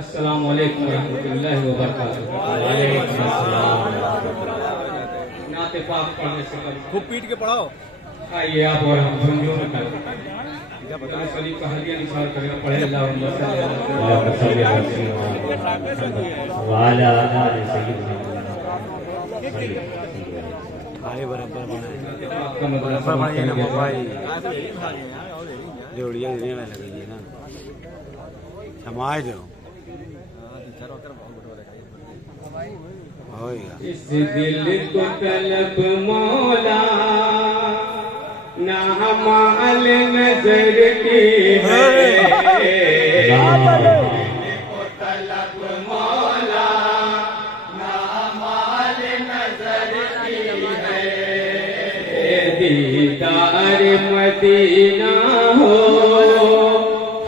अस्सलाम वालेकुम रहमतुल्लाहि व बरकातहू। वालेकुम अस्सलाम। नाते पाक पढ़ने से कभी खूब पीट के पढ़ाओ। आइए आप और हम समझो में करें शरीफ का हलिया निसार करें पढ़े अल्लाहुम्मा सल्ली अला वाला आले सय्यिदना भाई बराबर बनाए बराबर बनाइए ना भाई जोड़िया देने वाला लगी ना समाज दो होएगा इस दिल को तलब मौला ना हमाल नजर की है तलब मौला ना हमाल नजर की है दीदार मदीना हो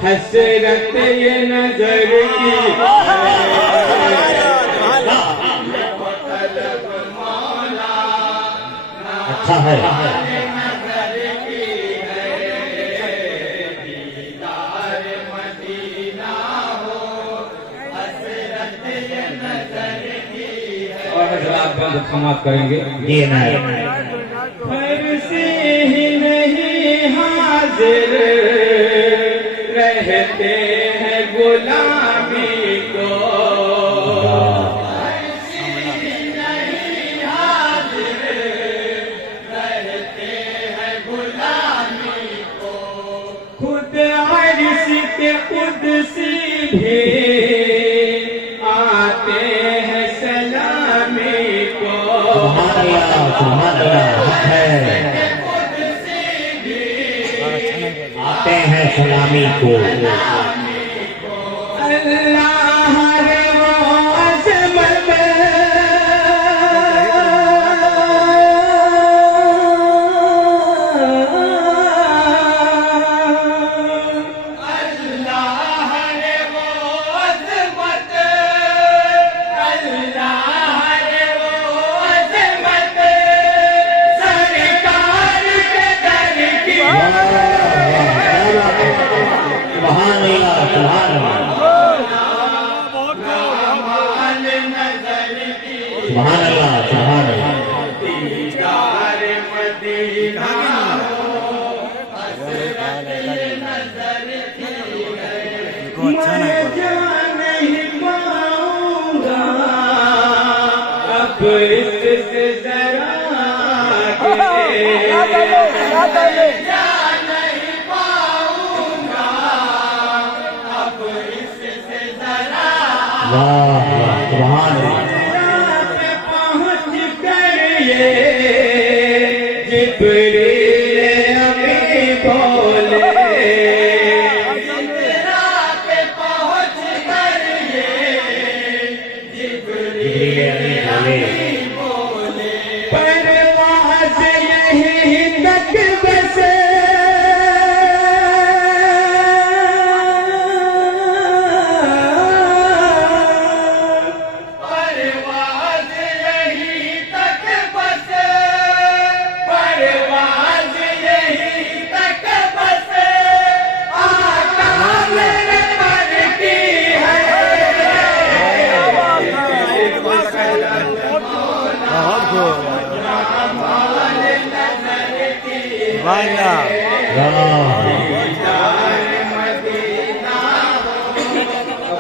हसरत ये नजर की अच्छा है। और हजरात बंद समाप्त करेंगे जी नहीं फर्जी ही नहीं हाजिर रहते हैं गुलामी को खुद अर्श के कुदसी भी आते हैं सलामी को सुभान अल्लाह हक है। आते हैं सलामी को अल्लाह रे वो अज़मत सुभान अल्लाह सुभान अल्लाह सुभान अल्लाह सुभान अल्लाह मैं जान नहीं पाऊंगा अब इससे जरा वाह वाह सुभान अल्लाह पहुँच कर ये जिब्रील अमी बोले जिब्रील अमीन बोले परवाज़ यहीं तक बस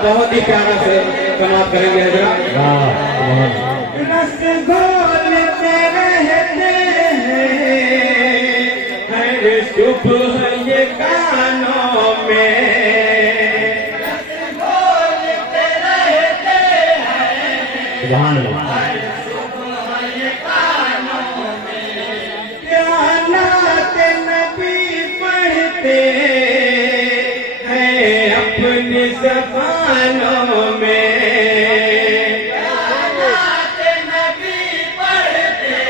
बहुत ही प्यारा से समाप्त करेंगे हजरत। रस घोलते रहते हैं हर सुबह ये कानों में सुभान अल्लाह नात नबी पढ़ते हैं अपनी ज़बानों में नात नबी पढ़ते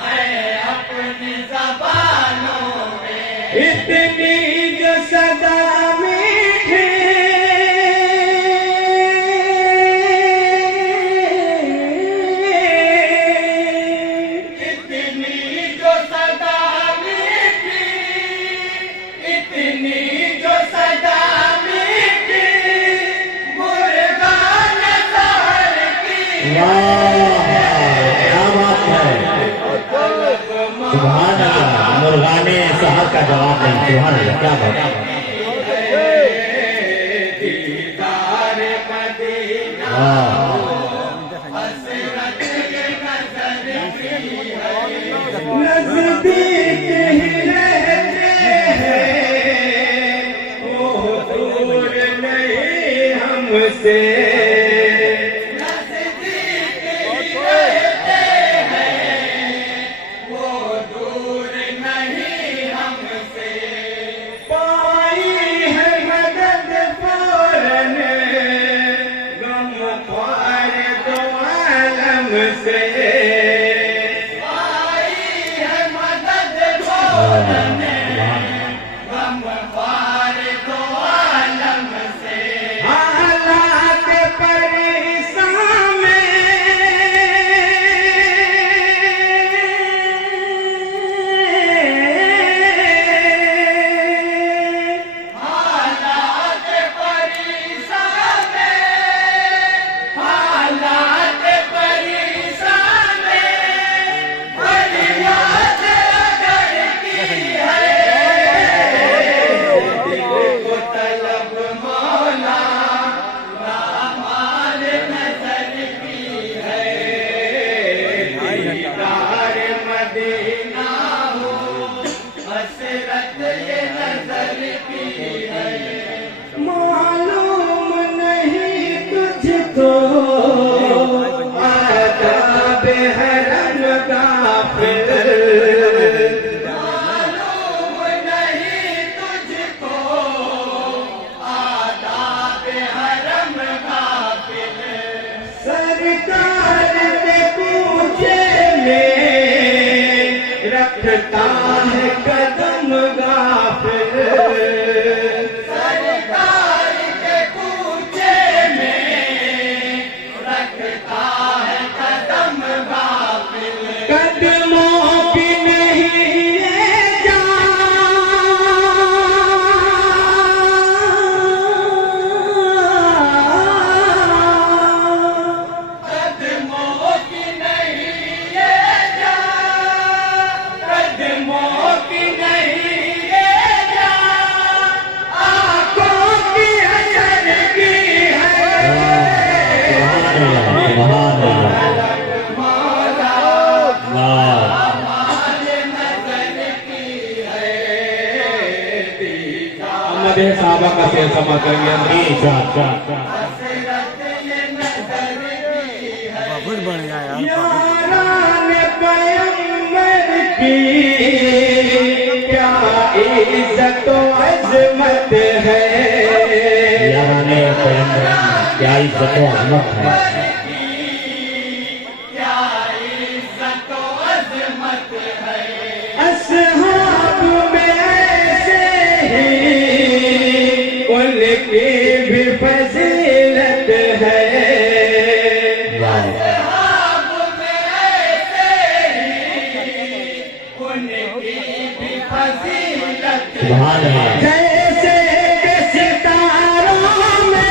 हैं अपनी ज़बानों में इतनी जो सदा मीठी इतनी जो सदा क्या बात है, सुभान अल्लाह। मुर्गा ने शहर का जवाब नहीं, सुभान अल्लाह, क्या बात है। नजदीक ही रहते हैं, वो दूर नहीं हमसे। नजदीक ही रहते हैं, वो दूर नहीं हमसे। पाई है मदद फौरन गम ख्वार दो आलम से। हालात परेशान में मालूम नहीं तुझको आदाब हरम गाफिल। मालूम नहीं तुझको आदाब हरम गाफिल। सरकार के पूछे में रखता है कदम गाफिल। कदमों की नहीं ये जान, कदमों की नहीं ये जान, कदमों की नहीं ये जान, आंखों की असर की है। सुभान अल्लाह। साहबा का शेर समा करेंगे। बहुत बढ़िया यार। यारान पैगंबर की क्या इज्जत व अजमत है, यारान पैगंबर की क्या इज्जत व अजमत है। असहाब में ऐसे ही उनकी भी फजीलत है। असहाब में ऐसे ही उनकी भी फजीलत है। जैसे कि सितारों में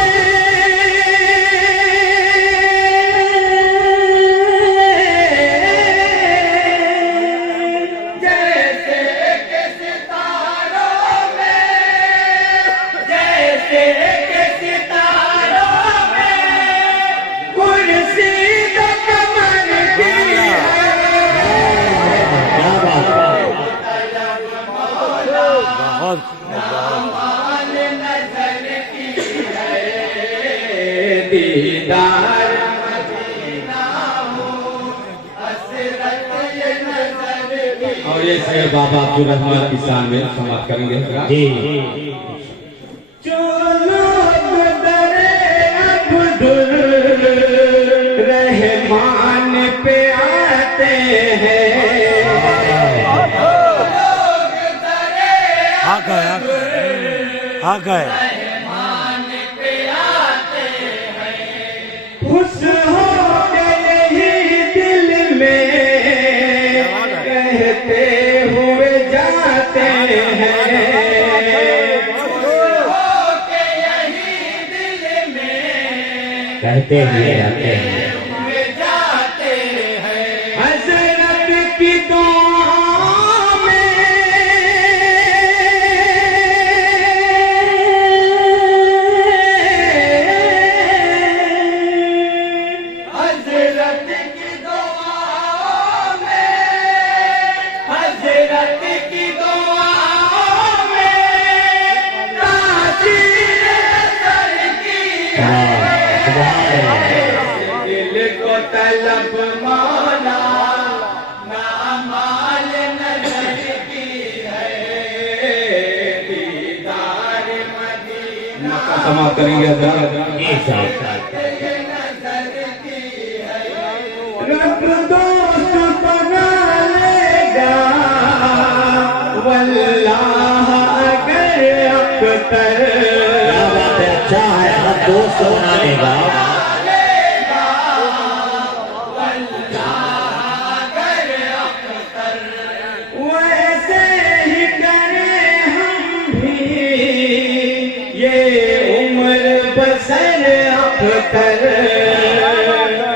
दीदार मदीना हो, हसरत ये नजर की। और ये शेर बाबा अब्दुल रहमान की शान में समाप्त करेंगे। जो लोग दरे अब्दुल रहमान पे आते हैं, हाँ गए खुश हो गए ही दिल में कहते हुए जाते हैं। कहते हुए जाते हैं। तलब मौला ना माल नजर की है दीदार मदीना समाप्त करेंगे हजरत। रब दोस्त बना लेगा वल्लाह अगर अख्तर क्या बात है, अच्छा है, हर दोस्त बना लेगा। वैसे ही करें हम भी ये उम्र बसर अख्तर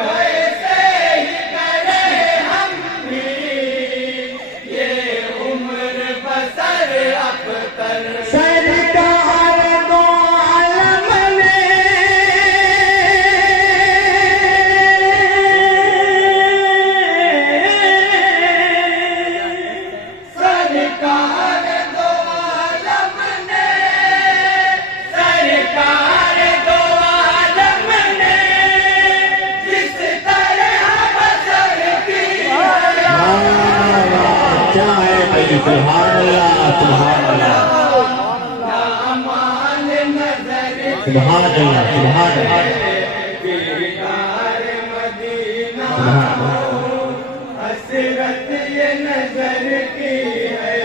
वैसे ही करें हम भी ये उम्र बसर अख्तर सरकार दो आलम सरकार दो आलम ने सरकार दो आलम ने जिस तरह बसर की अच्छा है भाई, सुभान अल्लाह, सुभान अल्लाह, मान नजर सुभान अल्लाह, सुभान अल्लाह, दीदार मदीना सुभान अल्लाह। हसरत ये नजर की है।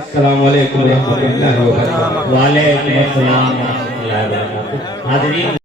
अस्सलाम वालेकुम रहमतुल्लाहि व बरकातहू। वालेकुम अस्सलाम व रहमतुल्लाहि व बरकातहू। हाज़रीन।